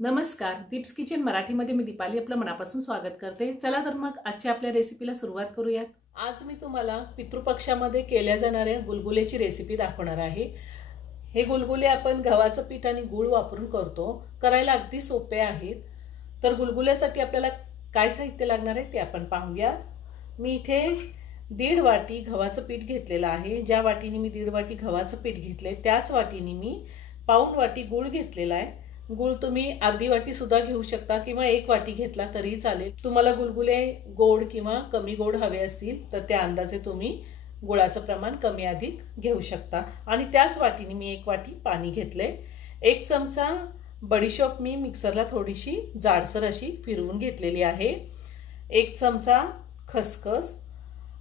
नमस्कार, दीप्स किचन मराठीमध्ये मी दीपाली आपलं मनापासून स्वागत करते। चला तर मग आजच्या आपल्या रेसिपीला सुरुवात करूया। आज मी तुम्हाला पितृपक्षामध्ये केल्या जाणाऱ्या गुलगुलेची रेसिपी दाखवणार आहे। हे गुलगुले आपण गव्हाचं पीठ आणि गूळ वापरून करतो। करायला अगदी सोपे आहेत। तर गुलगुल्यासाठी आपल्याला काय साहित्य लागणार आहे ते आपण पाहूया। मी इथे 1.5 वाटी गव्हाचं पीठ घेतलेलं आहे। ज्या वाटीने मी 1.5 वाटी गव्हाचं पीठ घेतले त्याच वाटीने मी पाऊण वाटी गूळ घेतलेला आहे। गूळ तुम्ही अर्धी वाटी सुद्धा घेऊ शकता किंवा 1 वाटी घेतला तरी चालेल। तुम्हाला गुलगुले गोड किंवा कमी गोड हवे असतील तर त्या अंदाजे तुम्ही गुळाचं प्रमाण कमी अधिक घेऊ शकता। आणि त्याच वाटीने मी 1 वाटी पाणी घेतले। 1 चमचा बडीशोप मी मिक्सरला थोडीशी जाडसर अशी फिरवून घेतलेली आहे। 1 चमचा खसखस,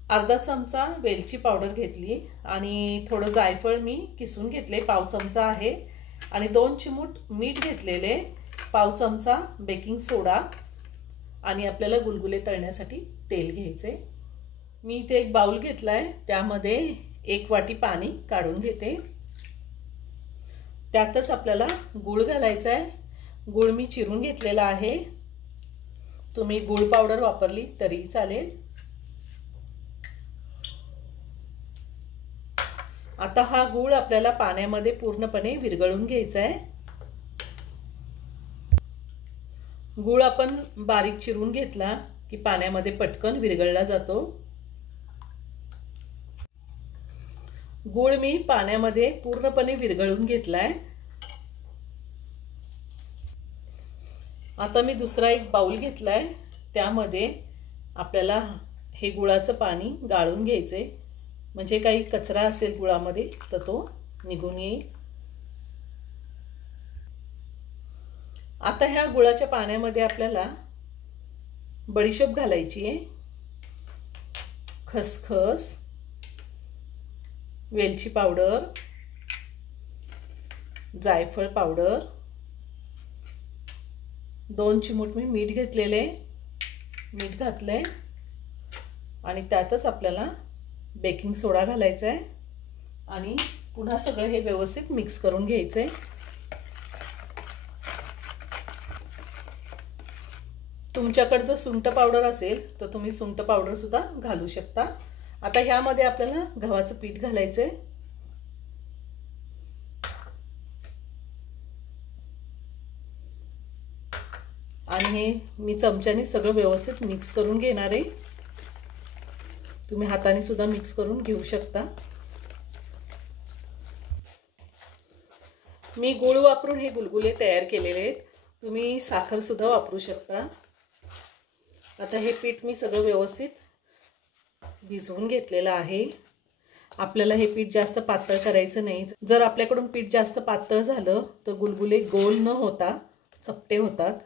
अर्धा चमचा वेलची पावडर घेतली आणि थोडं जायफळ मी किसून घेतले, पाव चमचा आहे। आणि 2 चिमूट मीठ घेतलेले, पाव चमचा बेकिंग सोडा आणि आपल्याला गुलगुले तळण्यासाठी तेल घ्यायचे। मी इथे एक बाउल घेतलाय, त्यामध्ये 1 वाटी पाणी काढून घेते। त्यातच आपल्याला गूळ घालायचा आहे। गूळ मी चिरून घेतलेला आहे। तुम्ही गूळ पावडर वापरली तरी चालेल। आता हा गूळ आपल्याला पाण्यामध्ये पूर्णपणे विरघळून घ्यायचा आहे। गूळ आपण बारीक चिरून घेतला की पाण्यामध्ये पटकन विरघळला जातो। गूळ मी पाण्यामध्ये पूर्णपणे विरघळून घेतलाय। आता मी दुसरा एक बाउल घेतलाय, त्यामध्ये आपल्याला हे गुळाचं पाणी गाळून घ्यायचे, म्हणजे काही कचरा असेल गुळामध्ये तर तो निघून येईल। आता ह्या गुळाच्या पाण्यामध्ये आपल्याला बडीशोप घालायची आहे, खसखस, वेलची पावडर, जायफळ पावडर, 2 चिमूट मी मीठ घेतलेले, मीठ घातले आणि त्यातच आपल्याला बेकिंग सोडा घालायचा आहे आणि पुन्हा सगळं हे व्यवस्थित मिक्स करून घ्यायचे। तुमच्याकडे जर सुंठ पावडर असेल तर तुम्ही सुंठ पावडर सुद्धा घालू शकता। आता ह्यामध्ये आपल्याला गव्हाचं पीठ घालायचंय आणि हे मी चमच्याने सगळं व्यवस्थित मिक्स करून घेणार आहे। तुम्ही हाताने सुद्धा मिक्स करून घेऊ शकता। मी गूळ वापरून हे गुलगुले तयार केलेले आहेत, तुम्ही साखर सुद्धा वापरू शकता। आता हे पीठ मी सगळं व्यवस्थित भिजवून घेतलेलं आहे। आपल्याला हे पीठ जास्त पातळ करायचं नाही। जर आपल्याकडून पीठ जास्त पातळ झालं तर गुलगुले गोल न होता चपटे होतात।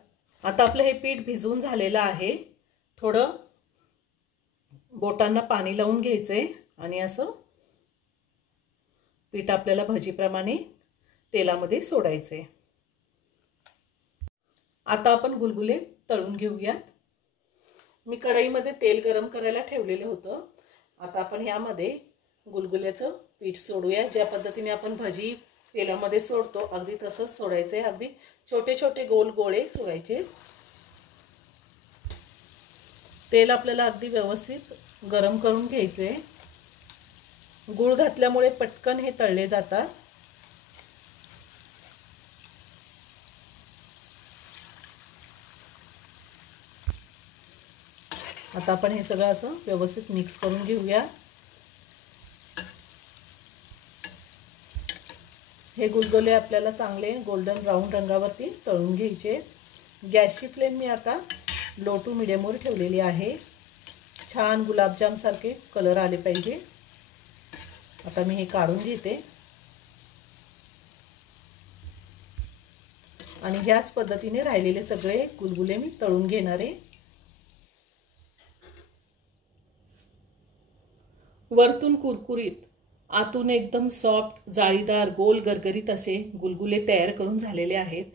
आता आपलं हे पीठ भिजवून झालेलं आहे। थोडं बोटांना पाणी लावून घ्यायचे आणि असं पीठ आपल्याला भजीप्रमाणे तेलामध्ये सोडायचे। आता आपण गुलगुले तळून घेऊयात। मी कढईमध्ये तेल गरम करायला ठेवलेलं होतं। आता आपण यामध्ये गुलगुल्याचं पीठ सोडूया। ज्या पद्धतीने आपण भजी तेलामध्ये सोडतो अगदी तसंच सोडायचंय। अगदी छोटे छोटे गोल गोळे सोडायचे। तेल आपल्याला अगदी व्यवस्थित गरम करून घ्यायचे। गूळ घातल्यामुळे पटकन हे तळले जातात। आता आपण हे सगळं असं व्यवस्थित मिक्स करून घेऊया। हे गुलगुले आपल्याला चांगले गोल्डन ब्राऊन रंगावरती तळून घ्यायचे। गॅसची फ्लेम मी आता लो टू मीडियम वर ठेवलेली आहे। छान गुलाबजाम सारखे कलर आले पाहिजे। आता मी हे काढून घेते आणि ह्याच पद्धतीने राहिलेले सगळे गुलगुले मी तळून घेणार आहे। वरतून कुरकुरीत, आतून एकदम सॉफ्ट, जाळीदार, गोल गरगरीत असे गुलगुले तयार करून झालेले आहेत।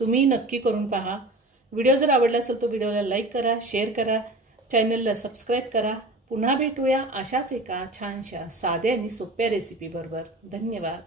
तुम्ही नक्की करून पहा। व्हिडिओ जर आवडला असेल तर व्हिडिओला लाईक करा, शेअर करा, चॅनलला सबस्क्राइब करा। पुन्हा भेटूया अशाच एका छानशा साध्या आणि सोप्या रेसिपी बरोबर। धन्यवाद।